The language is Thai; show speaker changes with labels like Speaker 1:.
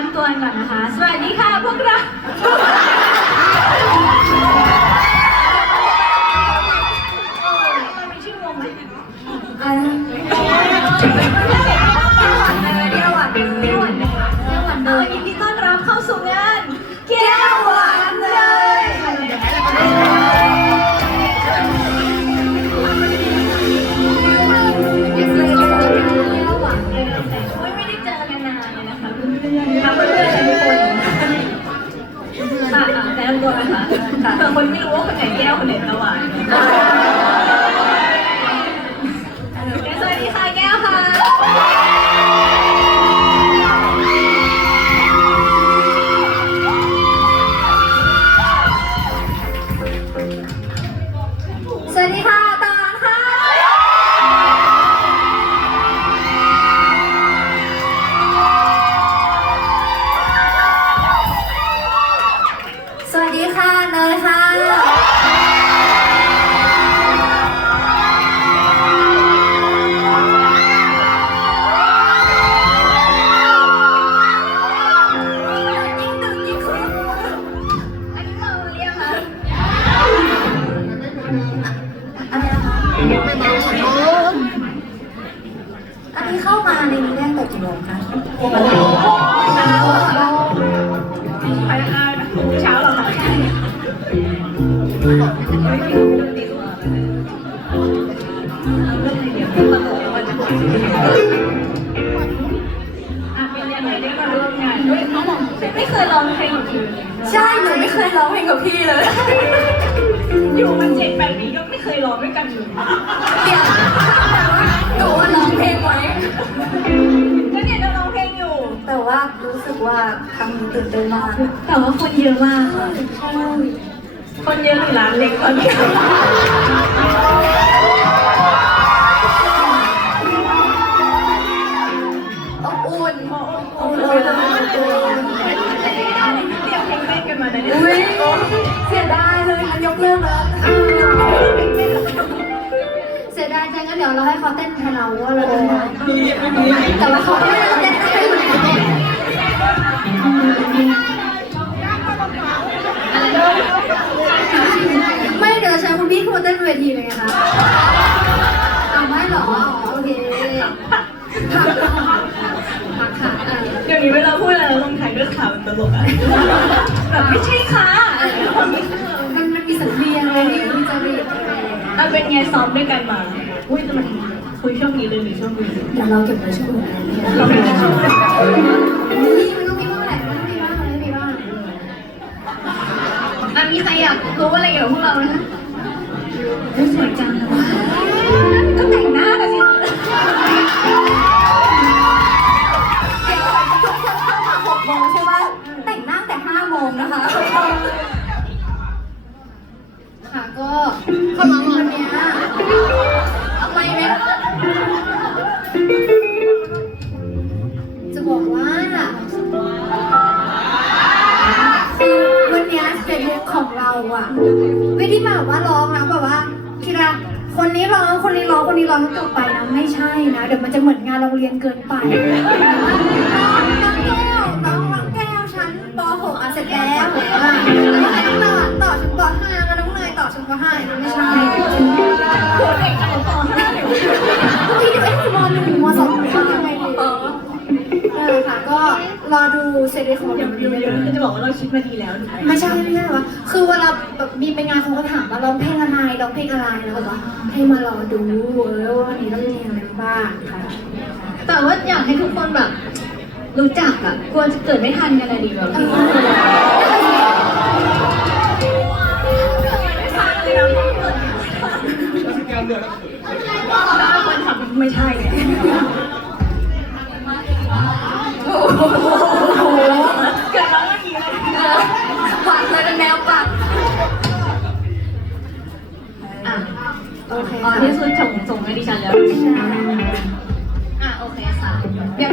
Speaker 1: นำตัวกันก่อนนะคะ สวัสดีค่ะพวกเรามันมีชื่อวงไหม
Speaker 2: อ่า
Speaker 1: เดียวอะเดียวอะเดียวอะเออยินดีต้อนรับเข้าสู่งานแก้วหวานเลยไม่ได้เจอกัน นานเลยนะคะเพื่อนๆค่ะเพื่อนๆทุกคนค่ะค่ะแนะนำตัวนะคะค่ะเผื่อคนไม่รู้ว่าคนไหนแก้วคนไหนตะหวาน
Speaker 2: มาในนี้แรกตกกี่โมงคะ
Speaker 1: เช้าอะไปนะคะเช้าเหรอคะอะเป็นยังไงได้มาร่วมงานด้วยเขาบอกไม่เคยร้องเพลงกับพี่
Speaker 2: ใช่หนูไม่เคยร้องเพลงกับพี่เลย
Speaker 1: อยู่มาเจ็ดแปดปีก็ไม่เคยร้องด้วยกันเลย
Speaker 2: ดี๋ยวหนูว่าร้องเพลงไว้
Speaker 1: ก็เนี่ยเราร้องเพลงอยู่
Speaker 2: แต่ว่ารู้สึกว่าครั้งนี้ตื่นเต้นมาก
Speaker 1: แต่ว่าคนเยอะมากค่ะคนเยอะหรือร้านเล็กตอนนี้ เดี๋
Speaker 2: ยวเราให้เขาเต้นให้เราว่าเราเต้นได้แต่ว่าเขาไม่ได้เต้นให้ไม่เดี๋ยวใช้คุณพี่ขึ้นมาเต้นเวทีเลยไงคะเอาไม่หรอโอเคผักผักค่ะ
Speaker 1: เดี๋ยวนี้เวลาพูดอะไรลงท้ายด้วยขามันตลกอะแบบไม่ใช่ค่ะ
Speaker 2: มันมันมีสำเนียงเลยที่มีจริตอะไรอย่างเงี้ย
Speaker 1: อะเป็นไงซ้อมด้วยกันมา อุ้ยแต่มันคุยช่วงนี้เลยหรือช่วงนี้
Speaker 2: เดี๋ยวเราเก็บไว้ช่วงหน
Speaker 1: เราเป็นช่วง
Speaker 2: มีมันต้องมีบ้างแหละมันต้องมีบ้างมันมีบ้าง
Speaker 1: อะมีใครอยากรู้อะไรเกี่ยวกับพวกเราไหมคะอุ๊ยสวยจังเลยก็แต่งหน้ากันสิ
Speaker 2: ทุกคนเข้ามาหกโมงใช่ไหมแต่งหน้าแต่ห้าโมงนะคะ ค่ะก็ขนมวัน จะบอกว่าคือวันเนี้เฟซบุ๊กของเราอะไม่ได้แบบว่าร้องนะแบบว่าทีละคนนี้ร้องคนนี้ร้องคนนี้ร้องจบไปนะไม่ใช่นะเดี๋ยวมันจะเหมือนงานโรงเรียนเกินไปน้องแก้วน้องน้องแก้วชั้นป .6 อะเสร็จแล้วอะแล้วให้น้องนอนต่อชั้นป .5 แล้วน้องเนยต่อชั้นป .5 ไม่ใช่
Speaker 1: ค่ะ
Speaker 2: ก็รอดูเซตของ
Speaker 1: เดี๋
Speaker 2: เดี๋
Speaker 1: ย
Speaker 2: ยวว
Speaker 1: เดี๋ยว
Speaker 2: นี้
Speaker 1: เดี๋ยวจะบอกว่าเราคิดมาดีแล้วถูกไหม
Speaker 2: ไม่ใช่ไม่ใช่วะคือเวลาแบบมีไปงานเขาก็ถามว่าร้องเพลงอะไรร้องเพลงอะไรแล้วก็บอกให้มารอดูว่าวันนี้เราจะมีอะไรบ้างค่ะ
Speaker 1: แต่ว่าอยากให้ทุกคนแบบ รู้จักอะกลัวจะเกิดไม่ทันกันอะดีแบบนี้คนทำไม่ใช่ไง เกิดมาเมื่อกี้เลย
Speaker 2: ปากเลยเป็นแนวปาก
Speaker 1: อะ
Speaker 2: โอเค
Speaker 1: อ๋อ
Speaker 2: ค่ะ
Speaker 1: ที่สุดส่งส่งให้ดิฉันแล้ว อะโอเคค่ะอย่าง